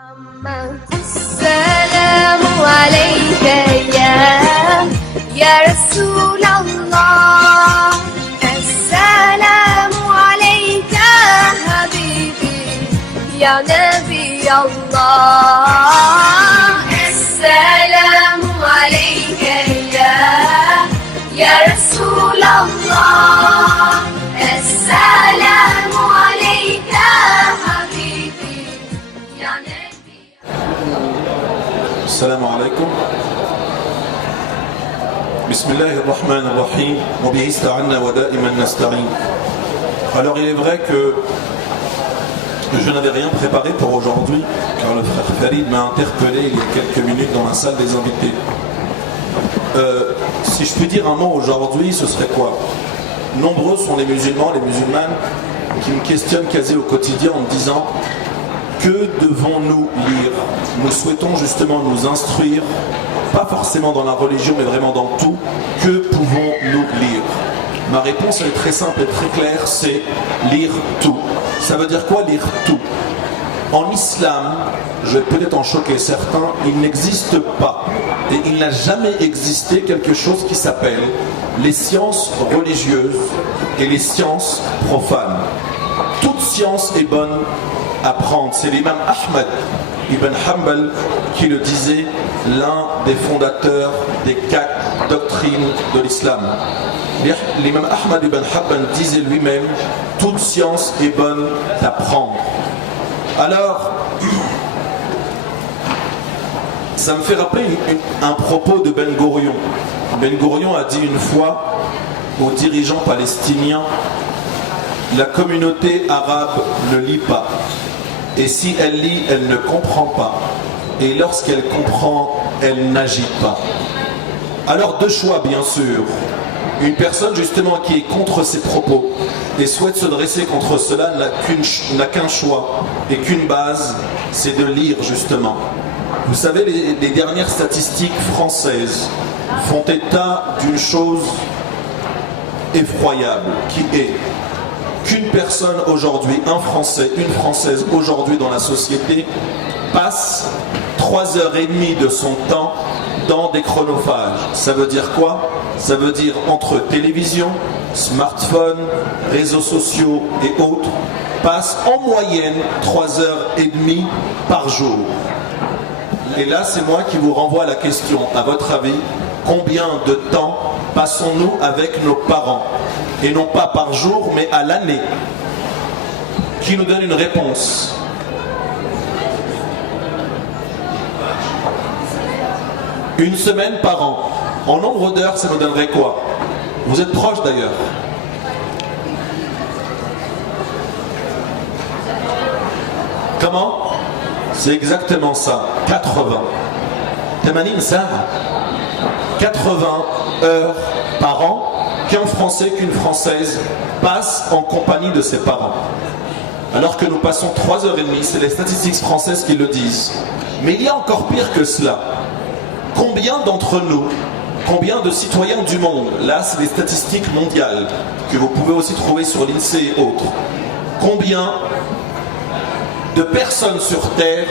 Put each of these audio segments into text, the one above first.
السلام عليك يا رسول الله السلام عليك حبيبي يا نبي الله السلام عليك يا رسول الله السلام عليك حبيبي يا نبي. السلام عليكم. بسم الله الرحمن الرحيم وبه استعنا ودائما نستعين. Alors il est vrai que je n'avais rien préparé pour aujourd'hui car le frère Farid m'a interpellé il y a quelques minutes dans la salle des invités. Si je puis dire un mot aujourd'hui, ce serait quoi? Nombreux sont les musulmans, les musulmanes qui me questionnent quasi au quotidien en me disant: que devons-nous lire? Nous souhaitons justement nous instruire, pas forcément dans la religion, mais vraiment dans tout. Que pouvons-nous lire? Ma réponse est très simple et très claire, c'est lire tout. Ça veut dire quoi, lire tout? En islam, je vais peut-être en choquer certains, il n'existe pas, et il n'a jamais existé quelque chose qui s'appelle les sciences religieuses et les sciences profanes. Toute science est bonne à prendre. C'est l'imam Ahmad ibn Hanbal qui le disait, l'un des fondateurs des 4 doctrines de l'islam. L'imam Ahmad ibn Hanbal disait lui-même, toute science est bonne à prendre. Alors, ça me fait rappeler un propos de Ben Gourion. Ben Gourion a dit une fois aux dirigeants palestiniens: la communauté arabe ne lit pas. Et si elle lit, elle ne comprend pas. Et lorsqu'elle comprend, elle n'agit pas. Alors deux choix bien sûr. Une personne justement qui est contre ces propos et souhaite se dresser contre cela n'a qu'un choix et qu'une base, c'est de lire justement. Vous savez, les dernières statistiques françaises font état d'une chose effroyable qui est qu'une personne aujourd'hui, un Français, une Française aujourd'hui dans la société passe 3h30 de son temps dans des chronophages. Ça veut dire quoi? Ça veut dire entre télévision, smartphone, réseaux sociaux et autres, passe en moyenne 3h30 par jour. Et là, c'est moi qui vous renvoie à la question. À votre avis, combien de temps passons-nous avec nos parents? Et non pas par jour, mais à l'année. Qui nous donne une réponse? Une semaine par an. En nombre d'heures, ça nous donnerait quoi? Vous êtes proche d'ailleurs. Comment? C'est exactement ça. 80. Tamanin ça 80 heures par an qu'un Français, qu'une Française passe en compagnie de ses parents. Alors que nous passons 3h30, c'est les statistiques françaises qui le disent. Mais il y a encore pire que cela. Combien d'entre nous, combien de citoyens du monde, là c'est les statistiques mondiales, que vous pouvez aussi trouver sur l'INSEE et autres, combien de personnes sur Terre,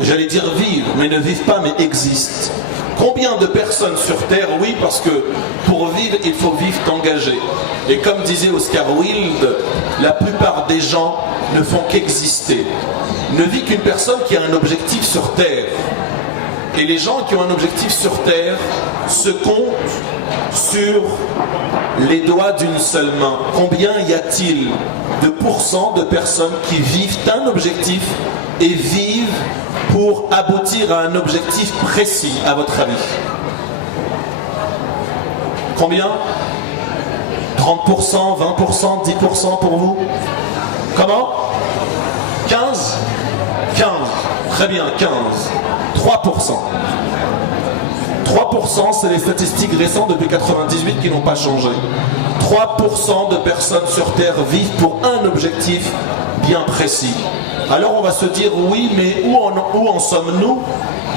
j'allais dire vivent, mais ne vivent pas, mais existent? Combien de personnes sur Terre? Oui, parce que pour vivre, il faut vivre engagé. Et comme disait Oscar Wilde, la plupart des gens ne font qu'exister. Ne vit qu'une personne qui a un objectif sur Terre. Et les gens qui ont un objectif sur Terre se comptent sur les doigts d'une seule main. Combien y a-t-il de pourcents de personnes qui vivent un objectif et vivent pour aboutir à un objectif précis, à votre avis? Combien? 30%, 20%, 10% pour vous? Comment? 15? 15. Très bien, 15. 3%. 3%, c'est les statistiques récentes depuis 1998 qui n'ont pas changé. 3% de personnes sur Terre vivent pour un objectif bien précis. Alors on va se dire, oui, mais où en sommes-nous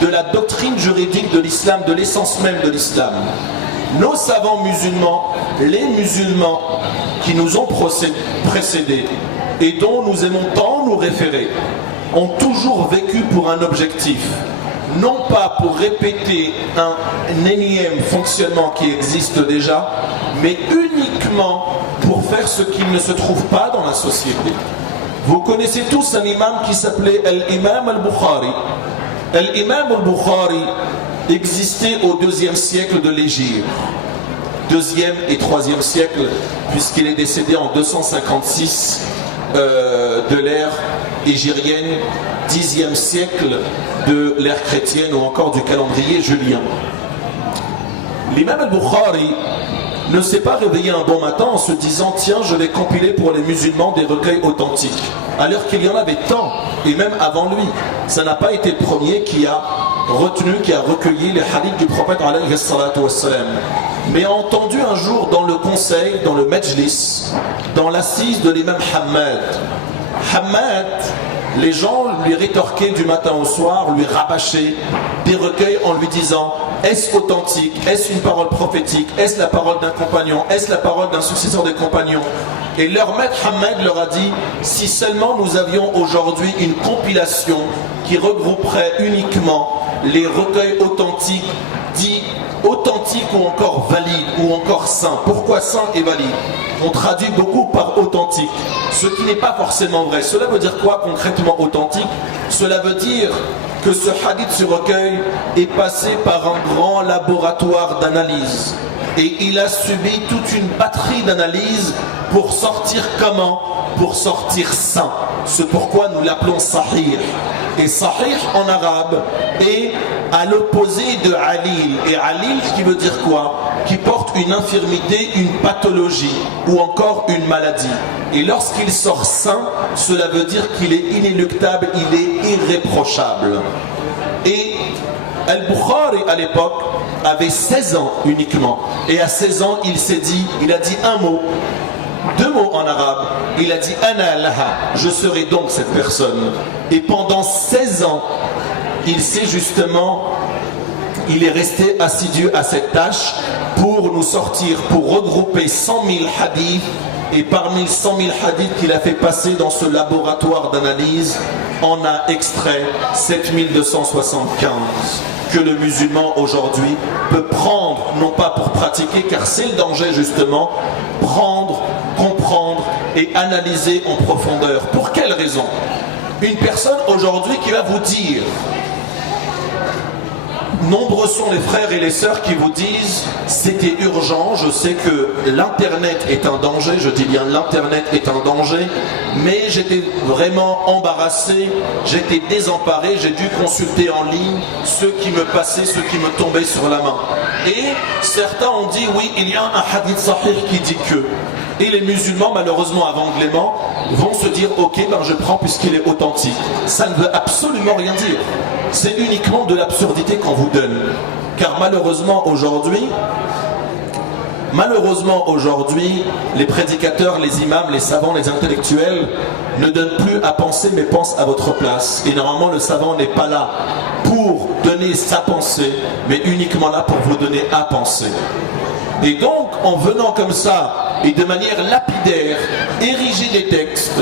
de la doctrine juridique de l'islam, de l'essence même de l'islam? Nos savants musulmans, les musulmans qui nous ont précédés et dont nous aimons tant nous référer, ont toujours vécu pour un objectif. Non pas pour répéter un énième fonctionnement qui existe déjà, mais uniquement pour faire ce qu'il ne se trouve pas dans la société. Vous connaissez tous un imam qui s'appelait l'imam al-Bukhari. L'imam al-Bukhari existait au 2e siècle de l'Hégire. 2e et 3e siècle, puisqu'il est décédé en 256 de l'ère hégirienne, 10e siècle de l'ère chrétienne ou encore du calendrier julien. L'imam al-Bukhari ne s'est pas réveillé un bon matin en se disant « Tiens, je vais compiler pour les musulmans des recueils authentiques ». Alors qu'il y en avait tant, et même avant lui. Ça n'a pas été le premier qui a recueilli les hadiths du prophète alayhi salatu wassalam. Mais a entendu un jour dans le conseil, dans le majlis, dans l'assise de l'imam Hammad. Hammad, les gens lui rétorquaient du matin au soir, lui rabâchaient des recueils en lui disant « Est-ce authentique? Est-ce une parole prophétique? Est-ce la parole d'un compagnon? Est-ce la parole d'un successeur des compagnons ?» Et leur maître Hammad leur a dit « Si seulement nous avions aujourd'hui une compilation qui regrouperait uniquement les recueils authentiques, dits authentiques ou encore valides ou encore saints. » Pourquoi saint et valide? On traduit beaucoup par authentique, ce qui n'est pas forcément vrai. Cela veut dire quoi concrètement authentique? Cela veut dire que ce hadith, ce recueil, est passé par un grand laboratoire d'analyse. Et il a subi toute une batterie d'analyses pour sortir comment? Pour sortir sain. C'est pourquoi nous l'appelons sahih. Et sahih en arabe est à l'opposé de alil. Et alil qui veut dire quoi? Qui porte une infirmité, une pathologie ou encore une maladie. Et lorsqu'il sort sain, cela veut dire qu'il est inéluctable, il est irréprochable. Et Al-Bukhari à l'époque avait 16 ans uniquement. Et à 16 ans, il a dit un mot, 2 mots en arabe. Il a dit « Ana laha », je serai donc cette personne. Et pendant 16 ans, il est resté assidu à cette tâche pour nous sortir, pour regrouper 100 000 hadiths. Et parmi 100 000 hadiths qu'il a fait passer dans ce laboratoire d'analyse, on a extrait 7275 que le musulman aujourd'hui peut prendre, non pas pour pratiquer, car c'est le danger justement, prendre, comprendre et analyser en profondeur. Pour quelle raison? Une personne aujourd'hui qui va vous dire, nombreux sont les frères et les sœurs qui vous disent c'était urgent, je sais que l'internet est un danger, je dis bien l'internet est un danger, mais j'étais vraiment embarrassé, j'étais désemparé, j'ai dû consulter en ligne ce qui me passait, ce qui me tombait sur la main. Et certains ont dit oui, il y a un hadith sahih qui dit que. Et les musulmans, malheureusement aveuglément, vont se dire ok, ben je prends puisqu'il est authentique. Ça ne veut absolument rien dire. C'est uniquement de l'absurdité qu'on vous donne. Car malheureusement aujourd'hui, les prédicateurs, les imams, les savants, les intellectuels ne donnent plus à penser mais pensent à votre place. Et normalement le savant n'est pas là pour donner sa pensée, mais uniquement là pour vous donner à penser. Et donc en venant comme ça et de manière lapidaire, ériger des textes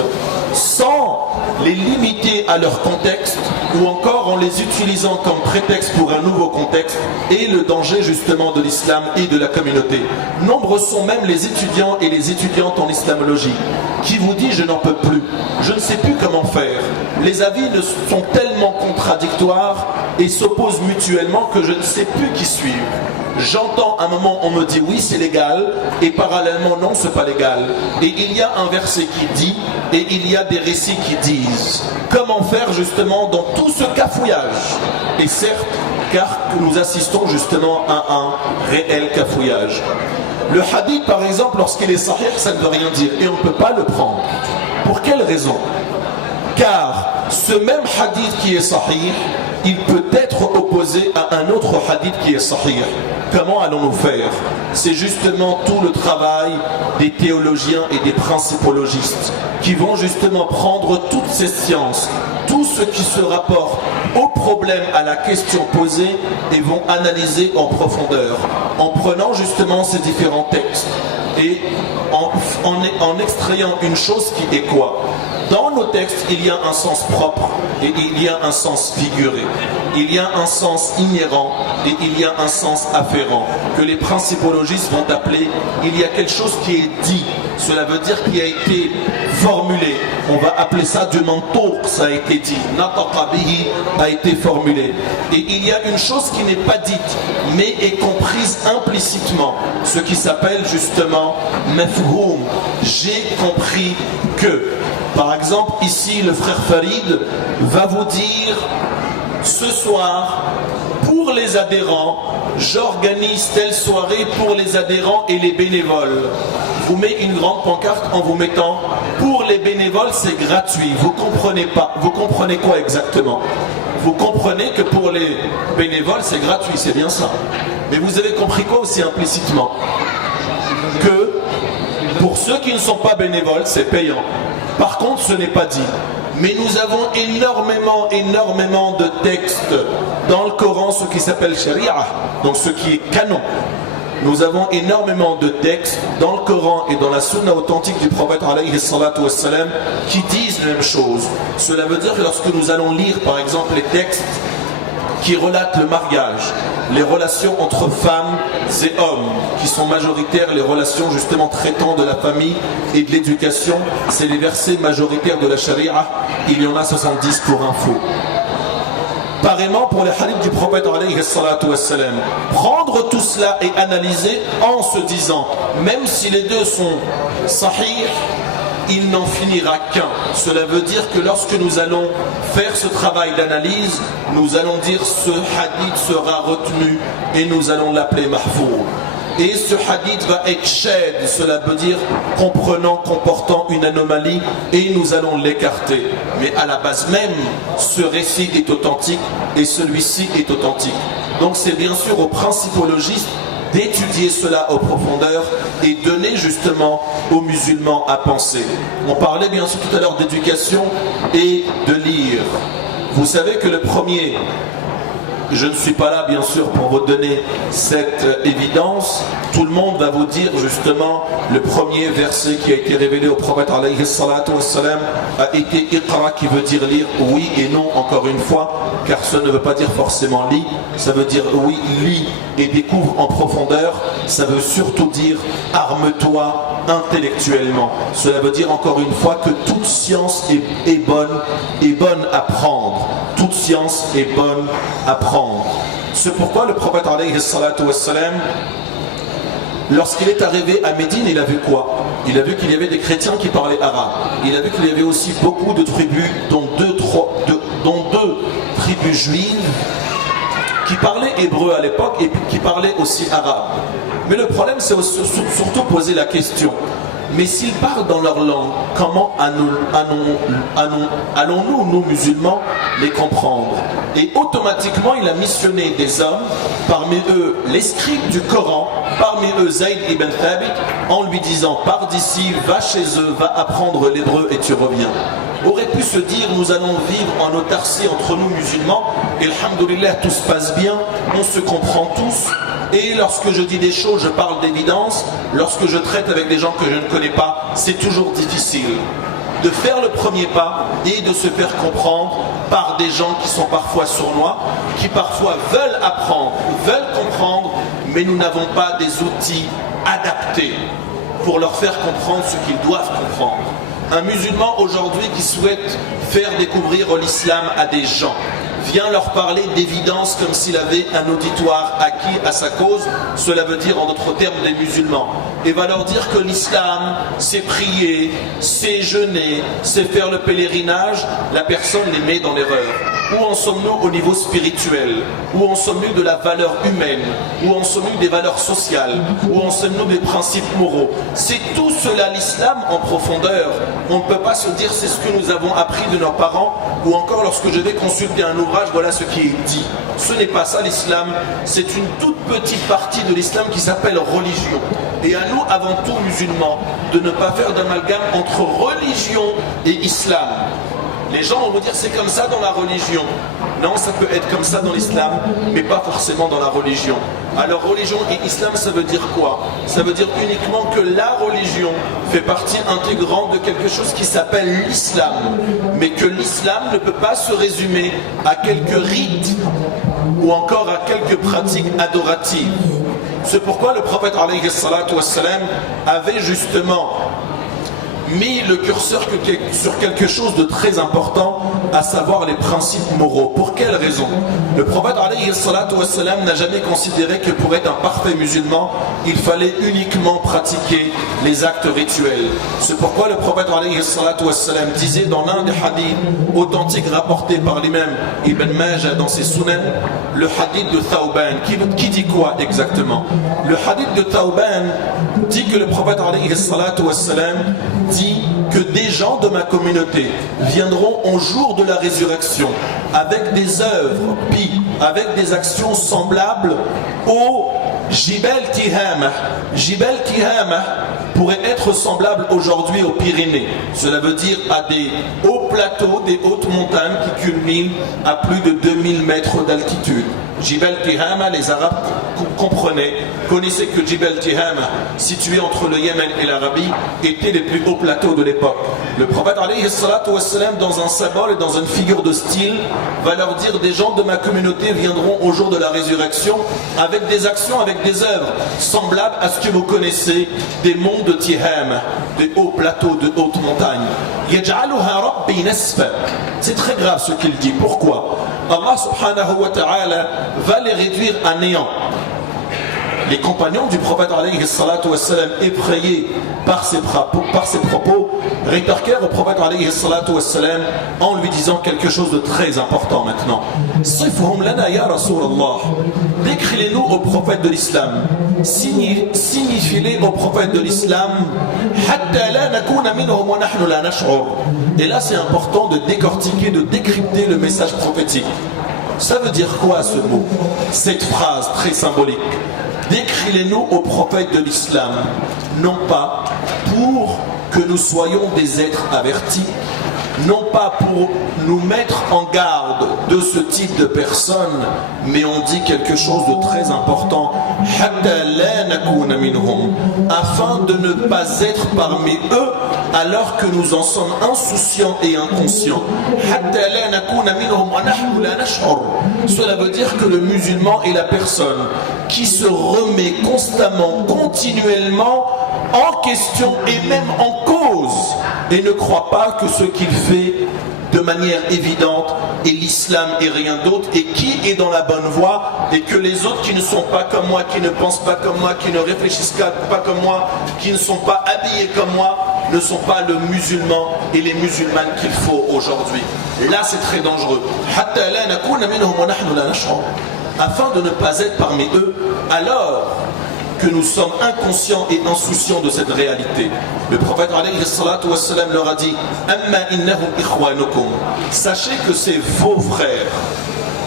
sans les limiter à leur contexte ou encore en les utilisant comme prétexte pour un nouveau contexte et le danger justement de l'islam et de la communauté. Nombreux sont même les étudiants et les étudiantes en islamologie qui vous disent je n'en peux plus, je ne sais plus comment faire. Les avis sont tellement contradictoires et s'opposent mutuellement que je ne sais plus qui suivre. J'entends un moment on me dit oui c'est légal et parallèlement non c'est pas légal. Et il y a un verset qui dit et il y a des récits qui disent. Comment faire justement dans tout ce cafouillage? Et certes, car nous assistons justement à un réel cafouillage. Le hadith par exemple lorsqu'il est sahih ça ne veut rien dire et on ne peut pas le prendre. Pour quelle raison? Car ce même hadith qui est sahih, il peut être opposé à un autre hadith qui est sahih. Comment allons-nous faire? C'est justement tout le travail des théologiens et des principologistes qui vont justement prendre toutes ces sciences, tout ce qui se rapporte au problème, à la question posée et vont analyser en profondeur en prenant justement ces différents textes et en extrayant une chose qui est quoi? Dans nos textes, il y a un sens propre et il y a un sens figuré. Il y a un sens inhérent et il y a un sens afférent que les principologistes vont appeler il y a quelque chose qui est dit. Cela veut dire qui a été formulé. On va appeler ça du mantour, ça a été dit. Nataqa bihi a été formulé. Et il y a une chose qui n'est pas dite, mais est comprise implicitement. Ce qui s'appelle justement mafhoum. J'ai compris que. Par exemple, ici, le frère Farid va vous dire ce soir, pour les adhérents, j'organise telle soirée pour les adhérents et les bénévoles. Vous mettez une grande pancarte en vous mettant pour les bénévoles, c'est gratuit. Vous comprenez pas. Vous comprenez quoi exactement? Vous comprenez que pour les bénévoles, c'est gratuit, c'est bien ça. Mais vous avez compris quoi aussi implicitement? Que pour ceux qui ne sont pas bénévoles, c'est payant. Par contre, ce n'est pas dit. Mais nous avons énormément de textes dans le Coran, ce qui s'appelle Sharia, donc ce qui est canon. Nous avons énormément de textes dans le Coran et dans la Sunna authentique du prophète alayhi salatu wassalam qui disent la même chose. Cela veut dire que lorsque nous allons lire par exemple les textes qui relatent le mariage, les relations entre femmes et hommes, qui sont majoritaires, les relations justement traitant de la famille et de l'éducation, c'est les versets majoritaires de la charia, il y en a 70 pour info. Pareillement pour les hadiths du prophète alayhi salatu wassalam, prendre tout cela et analyser en se disant, même si les deux sont sahih, il n'en finira qu'un. Cela veut dire que lorsque nous allons faire ce travail d'analyse, nous allons dire ce hadith sera retenu et nous allons l'appeler mahfour. Et ce hadith va être shed, cela veut dire comprenant, comportant une anomalie, et nous allons l'écarter. Mais à la base même, ce récit est authentique et celui-ci est authentique. Donc c'est bien sûr aux principologistes d'étudier cela en profondeur et donner justement aux musulmans à penser. On parlait bien sûr tout à l'heure d'éducation et de lire. Vous savez que le premier, je ne suis pas là bien sûr pour vous donner cette évidence, tout le monde va vous dire justement le premier verset qui a été révélé au prophète alayhi salatu wassalam a été Iqra, qui veut dire lire, oui et non encore une fois, car ça ne veut pas dire forcément lis, ça veut dire oui, lis et découvre en profondeur, ça veut surtout dire arme-toi intellectuellement. Cela veut dire encore une fois que toute science est bonne à prendre. Toute science est bonne à prendre. C'est pourquoi le prophète alayhi salatu wassalam, lorsqu'il est arrivé à Médine, il a vu quoi? Il a vu qu'il y avait des chrétiens qui parlaient arabe. Il a vu qu'il y avait aussi beaucoup de tribus, dont deux tribus juives, qui parlaient hébreu à l'époque et qui parlaient aussi arabe. Mais le problème, c'est surtout poser la question. Mais s'ils parlent dans leur langue, comment allons-nous, nous musulmans, les comprendre? Et automatiquement, il a missionné des hommes, parmi eux les scribes du Coran, parmi eux Zayd ibn Thabit, en lui disant, pars d'ici, va chez eux, va apprendre l'hébreu et tu reviens. Aurait pu se dire, nous allons vivre en autarcie entre nous musulmans, et alhamdoulilah, tout se passe bien, on se comprend tous. Et lorsque je dis des choses, je parle d'évidence. Lorsque je traite avec des gens que je ne connais pas, c'est toujours difficile de faire le premier pas et de se faire comprendre par des gens qui sont parfois sournois, qui parfois veulent apprendre, veulent comprendre, mais nous n'avons pas des outils adaptés pour leur faire comprendre ce qu'ils doivent comprendre. Un musulman aujourd'hui qui souhaite faire découvrir l'islam à des gens, vient leur parler d'évidence comme s'il avait un auditoire acquis à sa cause, cela veut dire en d'autres termes des musulmans, et va leur dire que l'islam c'est prier, c'est jeûner, c'est faire le pèlerinage, la personne les met dans l'erreur. Où en sommes-nous au niveau spirituel? Où en sommes-nous de la valeur humaine? Où en sommes-nous des valeurs sociales? Où en sommes-nous des principes moraux? C'est tout cela l'islam en profondeur. On ne peut pas se dire c'est ce que nous avons appris de nos parents, ou encore lorsque je vais consulter un ouvrage, voilà ce qui est dit. Ce n'est pas ça l'islam, c'est une toute petite partie de l'islam qui s'appelle religion. Et à nous, avant tout musulmans, de ne pas faire d'amalgame entre religion et islam. Les gens vont vous dire c'est comme ça dans la religion. Non, ça peut être comme ça dans l'islam, mais pas forcément dans la religion. Alors religion et islam, ça veut dire quoi? Ça veut dire uniquement que la religion fait partie intégrante de quelque chose qui s'appelle l'islam, mais que l'islam ne peut pas se résumer à quelques rites ou encore à quelques pratiques adoratives. C'est pourquoi le prophète alayhi salatu wassalam avait justement mis le curseur sur quelque chose de très important, à savoir les principes moraux. Pour quelle raison? Le prophète alayhi salatu wassalam n'a jamais considéré que pour être un parfait musulman, il fallait uniquement pratiquer les actes rituels. C'est pourquoi le prophète alayhi salatu wassalam disait dans l'un des hadiths authentiques rapportés par l'imam Ibn Majah dans ses Sunan, le hadith de Thawban, qui dit quoi exactement? Le hadith de Thawban dit que le prophète alayhi salatu wassalam dit que des gens de ma communauté viendront au jour de la résurrection avec des œuvres, puis avec des actions semblables au Jibal Tihama. Jibal Tihama pourrait être semblable aujourd'hui aux Pyrénées. Cela veut dire à des hauts plateaux, des hautes montagnes qui culminent à plus de 2000 mètres d'altitude. Jibal Tihama, les Arabes connaissaient que Jibal Tihama, situé entre le Yémen et l'Arabie, était les plus hauts plateaux de l'époque. Le prophète alayhi salatu wassalam, dans un symbole et dans une figure de style, va leur dire: des gens de ma communauté viendront au jour de la résurrection avec des actions, avec des œuvres semblables à ce que vous connaissez des monts de Tihama, des hauts plateaux, de hautes montagnes. Yaj'aluha rabbi nasfa. C'est très grave ce qu'il dit. Pourquoi? Allah subhanahu wa ta'ala va les réduire à néant. Les compagnons du prophète alayhi salatu wassalam, effrayés par ses propos, rétorquèrent au prophète alayhi salatu wassalam en lui disant quelque chose de très important maintenant. Sifhum lana ya Rasulallah. Décris-les-nous au prophète de l'islam. Signifie-les au prophète de l'islam. Hatta la nakuna minhum wa nahnu la nash'ur. Et là c'est important de décortiquer, de décrypter le message prophétique. Ça veut dire quoi ce mot? Cette phrase très symbolique. Décris-les-nous au prophète de l'islam, non pas pour que nous soyons des êtres avertis, non pas pour nous mettre en garde de ce type de personnes, mais on dit quelque chose de très important, afin de ne pas être parmi eux alors que nous en sommes insouciants et inconscients. Cela veut dire que le musulman est la personne qui se remet constamment, continuellement en question et même en cause, et ne croit pas que ce qu'il fait de manière évidente est l'islam et rien d'autre, et qui est dans la bonne voie, et que les autres qui ne sont pas comme moi, qui ne pensent pas comme moi, qui ne réfléchissent pas comme moi, qui ne sont pas habillés comme moi, ne sont pas le musulman et les musulmanes qu'il faut aujourd'hui. Là c'est très dangereux. Afin de ne pas être parmi eux alors que nous sommes inconscients et insouciants de cette réalité. Le prophète alayhi salatu wassalam leur a dit: Amma innahum ikhwanukum. Sachez que c'est vos frères.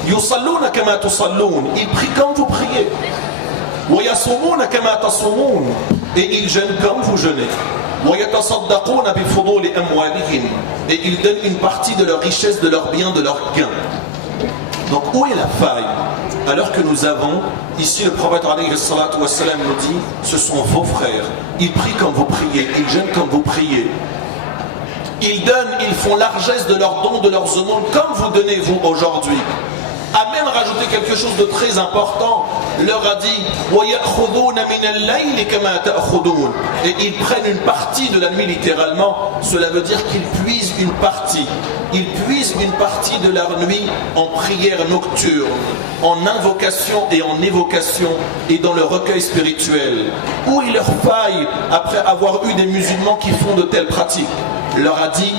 Yusalluna kama tusallun. Ils prient comme vous priez. Wa yasumuna kama tasumun. Et ils jeûnent comme vous jeûnez. Wa yatasaddaquna bi fuduli amwalihim. Et ils donnent une partie de leur richesse, de leurs biens, de leurs gains. Donc où est la faille? Alors que nous avons, ici le prophète alayhi salatu wassalam nous dit, ce sont vos frères, ils prient comme vous priez, ils jeûnent comme vous priez, ils donnent, ils font largesse de leurs dons, de leurs aumônes, comme vous donnez vous aujourd'hui. A même rajouté quelque chose de très important, leur a dit et ils prennent une partie de la nuit littéralement, cela veut dire qu'ils puisent une partie. Ils puisent une partie de leur nuit en prière nocturne, en invocation et en évocation et dans le recueil spirituel. Où il leur faille après avoir eu des musulmans qui font de telles pratiques. Leur a dit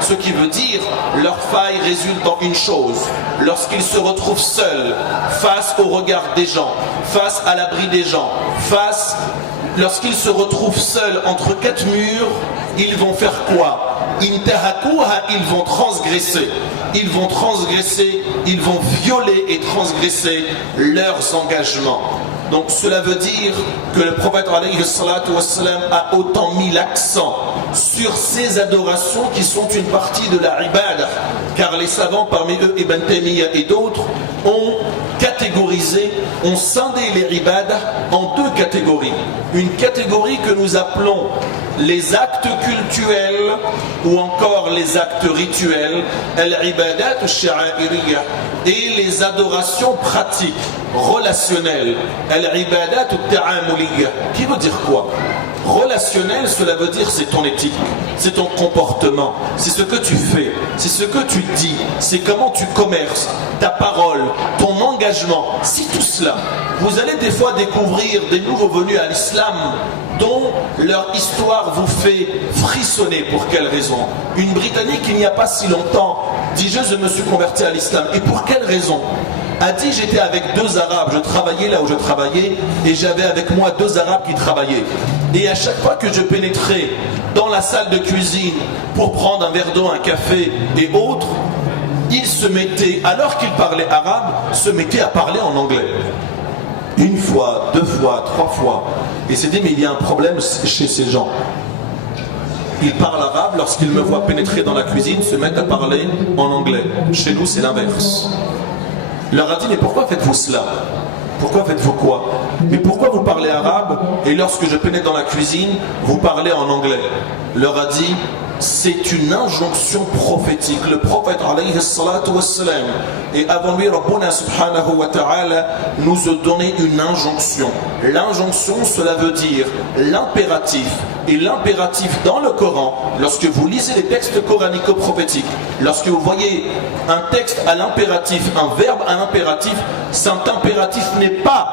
ce qui veut dire leur faille résulte dans une chose: lorsqu'ils se retrouvent seuls face au regard des gens, face à l'abri des gens, lorsqu'ils se retrouvent seuls entre quatre murs, ils vont faire quoi? Ils vont transgresser. Ils vont violer et transgresser leurs engagements. Donc cela veut dire que le prophète alayhi salatu wassalam a autant mis l'accent sur ces adorations qui sont une partie de la ibadah, car les savants, parmi eux Ibn Taymiyyah et d'autres, ont catégorisé, ont scindé les ibadah en deux catégories. Une catégorie que nous appelons les actes cultuels ou encore les actes rituels, al-ibadat al-sha'airiyah, et les adorations pratiques, relationnelles, al-ibadat al-ta'amuliyah. Qui veut dire quoi? Relationnel, cela veut dire c'est ton éthique, c'est ton comportement, c'est ce que tu fais, c'est ce que tu dis, c'est comment tu commerces, ta parole, ton engagement. Si tout cela, vous allez des fois découvrir des nouveaux venus à l'islam dont leur histoire vous fait frissonner. Pour quelle raison? Une Britannique il n'y a pas si longtemps dit: je me suis converti à l'islam. Et pour quelle raison? A dit: j'étais avec deux Arabes, je travaillais là où je travaillais et j'avais avec moi deux Arabes qui travaillaient. Et à chaque fois que je pénétrais dans la salle de cuisine pour prendre un verre d'eau, un café et autres, ils se mettaient, alors qu'ils parlaient arabe, se mettaient à parler en anglais. Une fois, deux fois, trois fois. Et s'est dit: mais il y a un problème chez ces gens. Ils parlent arabe, lorsqu'ils me voient pénétrer dans la cuisine, se mettent à parler en anglais. Chez nous, c'est l'inverse. Leur a dit: mais pourquoi faites-vous cela? Pourquoi faites-vous quoi? Mais pourquoi vous parlez arabe et lorsque je pénètre dans la cuisine, vous parlez en anglais? Leur a dit: c'est une injonction prophétique. Le prophète alayhi salatu wassalam, et avant lui Rabbuna subhanahu wa ta'ala, nous a donné une injonction. L'injonction, cela veut dire l'impératif. Et l'impératif dans le Coran, lorsque vous lisez les textes coranico-prophétiques, lorsque vous voyez un texte à l'impératif, un verbe à l'impératif, cet impératif n'est pas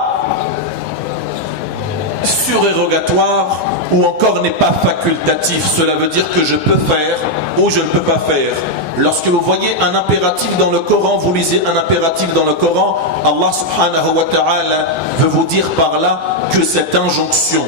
surérogatoire ou encore n'est pas facultatif. Cela veut dire que je peux faire ou je ne peux pas faire. Lorsque vous voyez un impératif dans le Coran, vous lisez un impératif dans le Coran, Allah subhanahu wa ta'ala veut vous dire par là que cette injonction,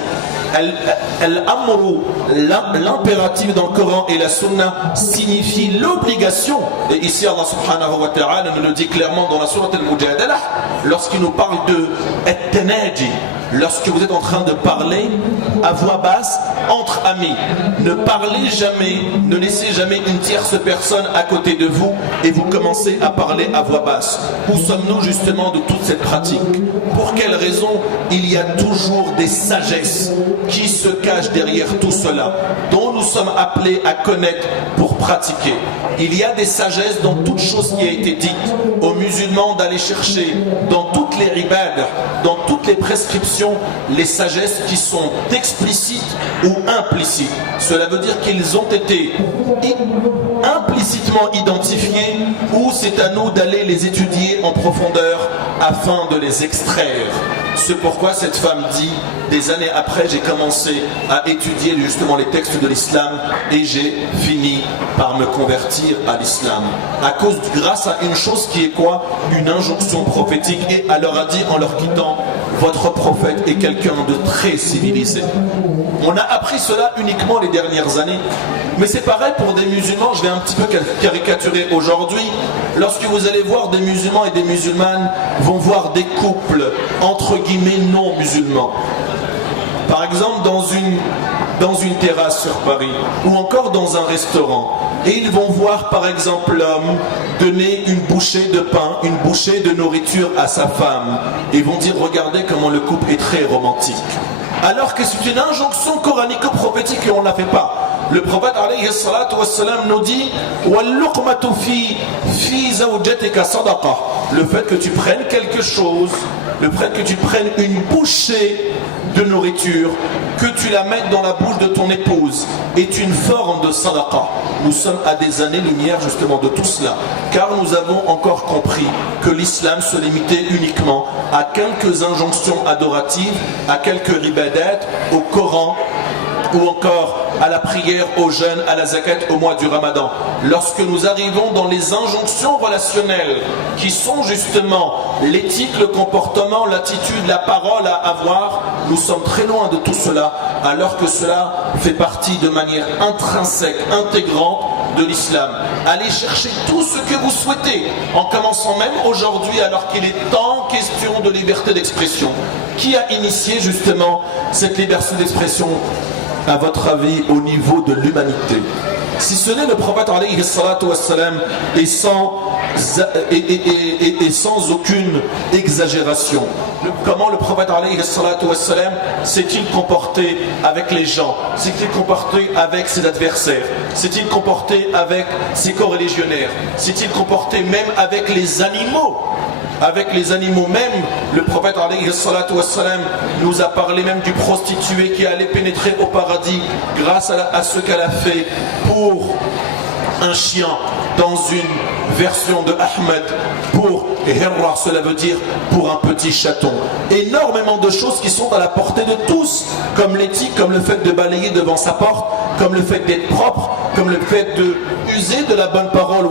l'impératif dans le Coran et la Sunna signifie l'obligation. Et ici Allah subhanahu wa ta'ala nous le dit clairement dans la sourate al-Mujadalah, lorsqu'il nous parle de at-tanaji. Lorsque vous êtes en train de parler à voix basse entre amis, ne parlez jamais, ne laissez jamais une tierce personne à côté de vous et vous commencez à parler à voix basse. Où sommes-nous justement de toute cette pratique? Pour quelle raison? Il y a toujours des sagesses qui se cachent derrière tout cela, dont nous sommes appelés à connaître pour pratiquer. Il y a des sagesses dans toute chose qui a été dite aux musulmans d'aller chercher dans toutes les ibadah, dans toutes les prescriptions, les sagesses qui sont explicites ou implicites. Cela veut dire qu'ils ont été implicitement identifiés ou c'est à nous d'aller les étudier en profondeur afin de les extraire. C'est pourquoi cette femme dit: des années après, j'ai commencé à étudier justement les textes de l'islam et j'ai fini par me convertir à l'islam. Grâce à une chose qui est quoi? Une injonction prophétique. Et elle leur a dit en leur quittant: votre prophète est quelqu'un de très civilisé. On a appris cela uniquement les dernières années. Mais c'est pareil pour des musulmans, je vais un petit peu caricaturer aujourd'hui. Lorsque vous allez voir des musulmans et des musulmanes vont voir des couples entre guillemets non musulmans, par exemple dans une terrasse sur Paris ou encore dans un restaurant, et ils vont voir par exemple l'homme donner une bouchée de pain, une bouchée de nourriture à sa femme, et ils vont dire: regardez comment le couple est très romantique, alors que c'est une injonction coranico-prophétique et on ne la fait pas. Le prophète alayhi salatu wassalam nous dit: wal-luqmatu fi zawjatika sadaqa. Le fait que tu prennes quelque chose, le fait que tu prennes une bouchée de nourriture, que tu la mettes dans la bouche de ton épouse, est une forme de sadaqa. Nous sommes à des années-lumière justement de tout cela, car nous avons encore compris que l'islam se limitait uniquement à quelques injonctions adoratives, à quelques ibadat, au Coran, ou encore à la prière, aux jeûnes, à la zakat au mois du Ramadan. Lorsque nous arrivons dans les injonctions relationnelles qui sont justement l'éthique, le comportement, l'attitude, la parole à avoir, nous sommes très loin de tout cela, alors que cela fait partie de manière intrinsèque, intégrante de l'islam. Allez chercher tout ce que vous souhaitez, en commençant même aujourd'hui, alors qu'il est en question de liberté d'expression. Qui a initié justement cette liberté d'expression, à votre avis, au niveau de l'humanité? Si ce n'est le prophète alayhi salatu wassalam, et sans aucune exagération. Comment le prophète alayhi salatu wassalam s'est-il comporté avec les gens? S'est-il comporté avec ses adversaires? S'est-il comporté avec ses coreligionnaires? S'est-il comporté même avec les animaux? Avec les animaux même, le prophète alayhi salatu wassalam nous a parlé même du prostitué qui allait pénétrer au paradis grâce à ce qu'elle a fait pour un chien, dans une version de Ahmed, pour Hirra, cela veut dire pour un petit chaton. Énormément de choses qui sont à la portée de tous, comme l'éthique, comme le fait de balayer devant sa porte, comme le fait d'être propre, comme le fait de user de la bonne parole.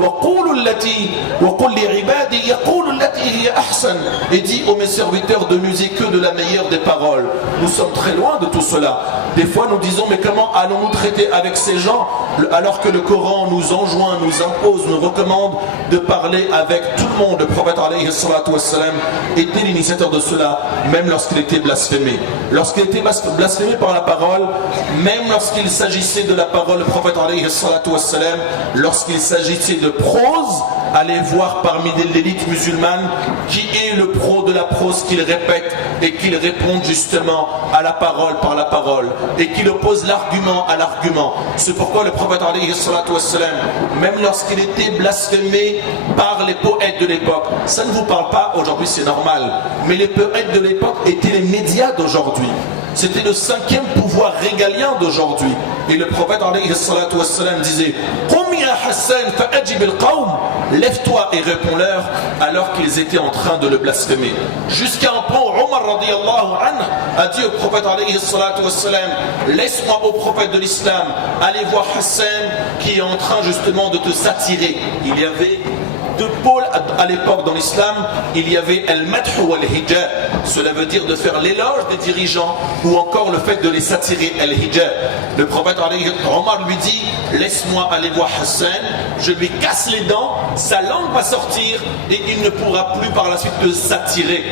Et dit aux mes serviteurs de n'user que de la meilleure des paroles. Nous sommes très loin de tout cela. Des fois nous disons, mais comment allons-nous traiter avec ces gens alors que le Coran nous enjoint, nous impose, nous recommande de parler avec tout le monde. Le prophète alayhi salatu wassalam était l'initiateur de cela, même lorsqu'il était blasphémé. Lorsqu'il était blasphémé par la parole, même lorsqu'il s'agissait de la parole, le prophète alayhi salatu wassalam, lorsqu'il s'agissait de prose, allez voir parmi l'élite musulmane qui est le pro de la prose, qu'il répète et qu'il réponde justement à la parole par la parole et qu'il oppose l'argument à l'argument. C'est pourquoi le prophète alayhi salatu wassalam, même lorsqu'il était blasphémé par les poètes de l'époque, ça ne vous parle pas aujourd'hui, c'est normal, mais les poètes de l'époque étaient les médias d'aujourd'hui. C'était le cinquième pouvoir régalien d'aujourd'hui. Et le prophète alayhi salatu wassalam disait, lève-toi et réponds-leur, alors qu'ils étaient en train de le blasphémer. Jusqu'à un point, Omar radiallahu anhu a dit au prophète alayhi salatu wassalam, laisse-moi au prophète de l'islam, allez voir Hassan qui est en train justement de te satirer. Il y avait deux pôles à l'époque dans l'islam. Il y avait al-madh ou al-hijab, cela veut dire de faire l'éloge des dirigeants, ou encore le fait de les satirer, al-hijab. Le prophète Omar lui dit, laisse-moi aller voir Hassan, je lui casse les dents, sa langue va sortir et il ne pourra plus par la suite te s'attirer.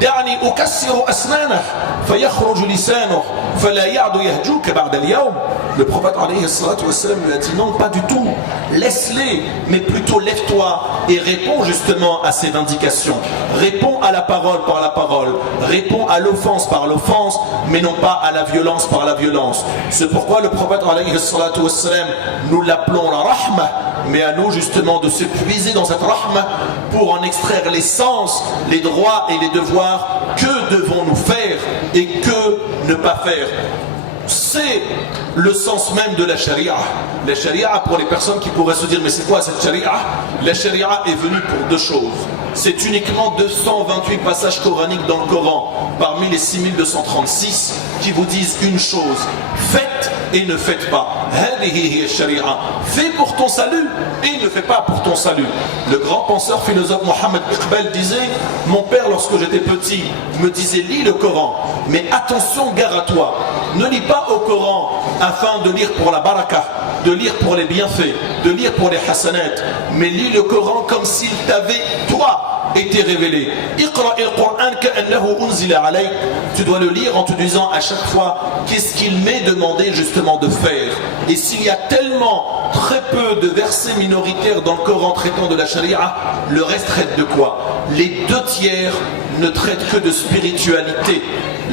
دعني أكسر أسنانه فيخرج لسانه فلا يعد يهجوك بعد اليوم. Le prophète alayhi salatu wassalam lui a dit non, pas du tout, laisse-les, mais plutôt lève-toi et réponds justement à ces vindications. Réponds à la parole par la parole, réponds à l'offense par l'offense, mais non pas à la violence par la violence. C'est pourquoi le prophète alayhi salatu wassalam, nous l'appelons la rahma, mais à nous justement de se puiser dans cette rahma pour en extraire l'essence, les droits et les devoirs. Que devons-nous faire et que ne pas faire? C'est le sens même de la charia. La charia, pour les personnes qui pourraient se dire mais c'est quoi cette charia? La charia est venue pour deux choses. C'est uniquement 228 passages coraniques dans le Coran, parmi les 6236, qui vous disent une chose: faites et ne faites pas. Fais pour ton salut et ne fais pas pour ton salut. Le grand penseur philosophe Mohammed Iqbal disait, mon père lorsque j'étais petit me disait, lis le Coran, mais attention, gare à toi, ne lis pas au Coran afin de lire pour la baraka, de lire pour les bienfaits, de lire pour les hasanat, mais lis le Coran comme s'il t'avait toi été révélé. Tu dois le lire en te disant à chaque fois qu'est-ce qu'il m'est demandé justement de faire. Et s'il y a tellement très peu de versets minoritaires dans le Coran traitant de la charia, le reste traite de quoi? Les 2/3 ne traitent que de spiritualité.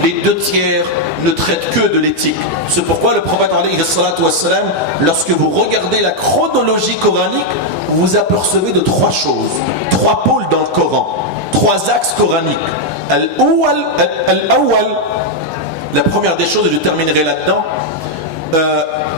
Les 2/3 ne traitent que de l'éthique. C'est pourquoi le prophète alayhi salatu wassalam, lorsque vous regardez la chronologie coranique, vous apercevez de 3 choses, 3 pôles dans le Coran, 3 axes coraniques. Al-awwal, la première des choses, et je terminerai là-dedans,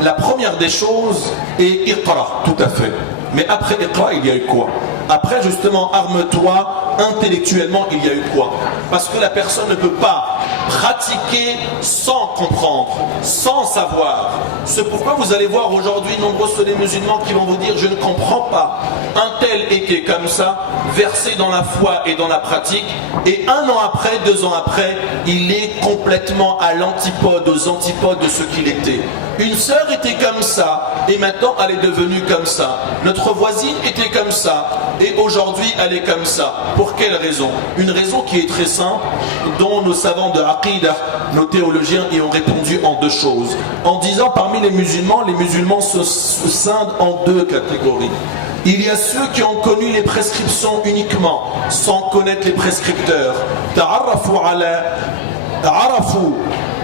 la première des choses est Iqra, tout à fait. Mais après Iqra, il y a eu quoi? Après justement, arme-toi, intellectuellement, il y a eu quoi? Parce que la personne ne peut pas pratiquer sans comprendre, sans savoir. C'est pourquoi vous allez voir aujourd'hui nombreux sont les musulmans qui vont vous dire je ne comprends pas. Un tel était comme ça, versé dans la foi et dans la pratique, et 1 an après, 2 ans après, il est complètement à l'antipode, aux antipodes de ce qu'il était. Une sœur était comme ça, et maintenant elle est devenue comme ça. Notre voisine était comme ça, et aujourd'hui elle est comme ça. Pour quelle raison? Une raison qui est très simple, dont nos savants de Aqidah, nos théologiens y ont répondu en deux choses. En disant parmi les musulmans se scindent en deux catégories. Il y a ceux qui ont connu les prescriptions uniquement, sans connaître les prescripteurs. Ta'arrafu ala, arafu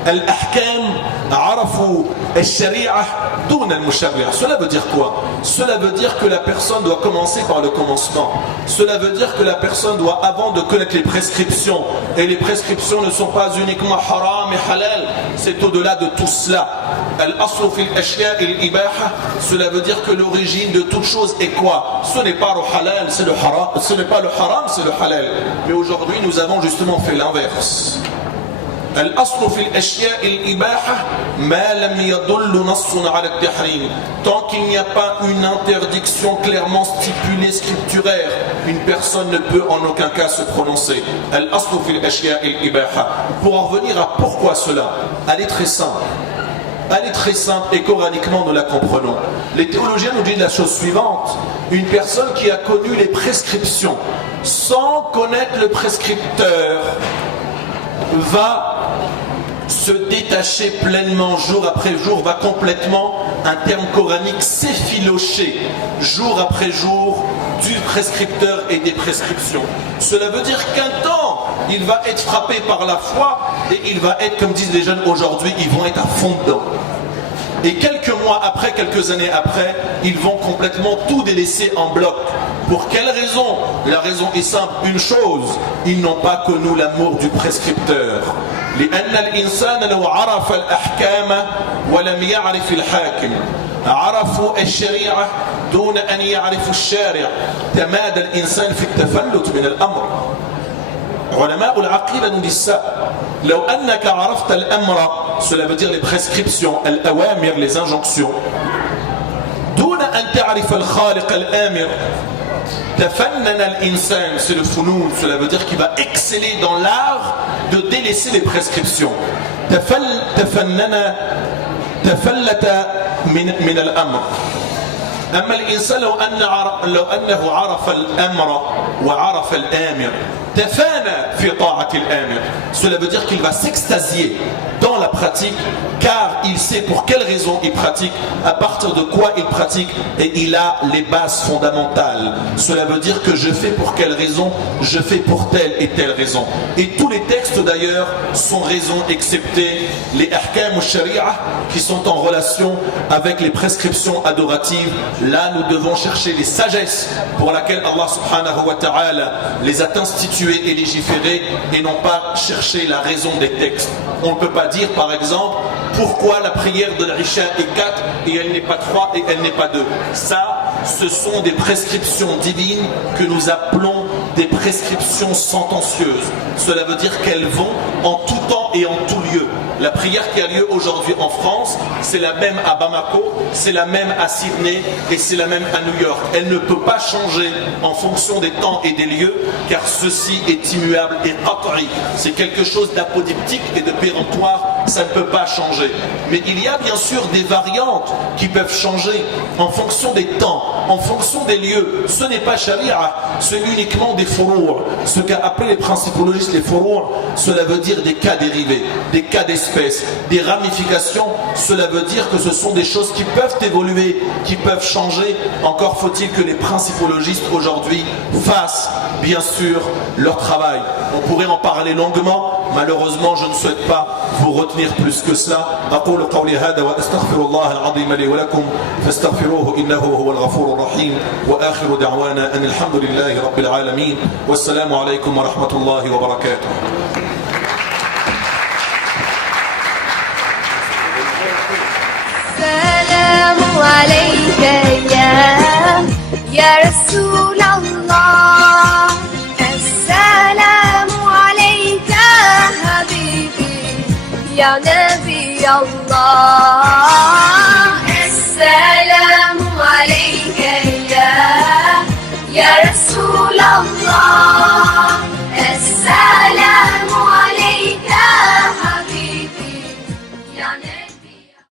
al-ahkam, arafu al-shari'ah, dun al-musharri'. Cela veut dire quoi? Cela veut dire que la personne doit commencer par le commencement. Cela veut dire que la personne doit, avant de connaître les prescriptions, et les prescriptions ne sont pas uniquement haram et halal, c'est au-delà de tout cela. Al-aslu fil ashya' al-ibaha, cela veut dire que l'origine de toute chose est quoi? Ce n'est pas le halal, c'est le haram, ce n'est pas le haram, c'est le halal. Mais aujourd'hui, nous avons justement fait l'inverse. الأصل في الأشياء الإباحة ما لم يدل نص على التحريم. Tant qu'il n'y a pas une interdiction clairement stipulée, scripturaire, une personne ne peut en aucun cas se prononcer. الأصل في الأشياء الإباحة. Pour en revenir à pourquoi cela, elle est très simple. Elle est très simple et coraniquement nous la comprenons. Les théologiens nous disent la chose suivante. Une personne qui a connu les prescriptions sans connaître le prescripteur va se détacher pleinement jour après jour, va complètement, un terme coranique, s'effilocher jour après jour du prescripteur et des prescriptions. Cela veut dire qu'un temps, il va être frappé par la foi et il va être, comme disent les jeunes aujourd'hui, ils vont être à fond dedans. Et quelques mois après, quelques années après, ils vont complètement tout délaisser en bloc. Pour quelle raison? La raison est simple, une chose, ils n'ont pas connu l'amour du prescripteur. لأن الإنسان لو عرف الأحكام ولم يعرف الحاكم عرفوا الشريعة دون أن يعرفوا الشارع تمادى الإنسان في التفلت من الأمر. علماء العقيدة nous disent ça. لو أنك عرفت الأمر, cela veut dire les prescriptions, الأوامر, les injonctions, دون أن تعرف الخالق الآمر. Tafannana al-insan, c'est le funoun, cela veut dire qu'il va exceller dans l'art de délaisser les prescriptions. Tafannana, tafallata min al-amr. أما الإنسان لو أنه عرف الأمر وعرف الآمر تفانى في طاعة الآمر. Cela veut dire qu'il va s'extasier dans la pratique car il sait pour quelle raison il pratique, à partir de quoi il pratique et il a les bases fondamentales. Cela veut dire que je fais pour quelle raison, je fais pour telle et telle raison. Et tous les textes d'ailleurs sont raisons excepté les ahkam ou sharia qui sont en relation avec les prescriptions adoratives. Là, nous devons chercher les sagesses pour laquelle Allah subhanahu wa ta'ala les a instituées et légiférées et non pas chercher la raison des textes. On ne peut pas dire, par exemple, pourquoi la prière de l'Isha est 4 et elle n'est pas 3 et elle n'est pas 2. Ça, ce sont des prescriptions divines que nous appelons des prescriptions sentencieuses. Cela veut dire qu'elles vont en tout temps et en tout lieu. La prière qui a lieu aujourd'hui en France, c'est la même à Bamako, c'est la même à Sydney et c'est la même à New York. Elle ne peut pas changer en fonction des temps et des lieux, car ceci est immuable et qat'i. C'est quelque chose d'apodictique et de péremptoire, ça ne peut pas changer. Mais il y a bien sûr des variantes qui peuvent changer en fonction des temps, en fonction des lieux. Ce n'est pas sharia, c'est uniquement des furu'. Ce qu'a appelé les principologistes les furu', cela veut dire des cas dérivés, des cas d'espèces, des ramifications. Cela veut dire que ce sont des choses qui peuvent évoluer, qui peuvent changer. Encore faut-il que les principologistes aujourd'hui fassent bien sûr leur travail. On pourrait en parler longuement. Malheureusement, je ne souhaite pas vous retenir plus que cela. أقول قولي هذا وأستغفر الله العظيم لي ولكم فاستغفروه إنه هو الغفور الرحيم وآخر دعوانا أن الحمد لله رب العالمين والسلام عليكم ورحمة الله وبركاته. السلام عليك يا رسول الله. السلام عليك حبيبي يا نبي الله.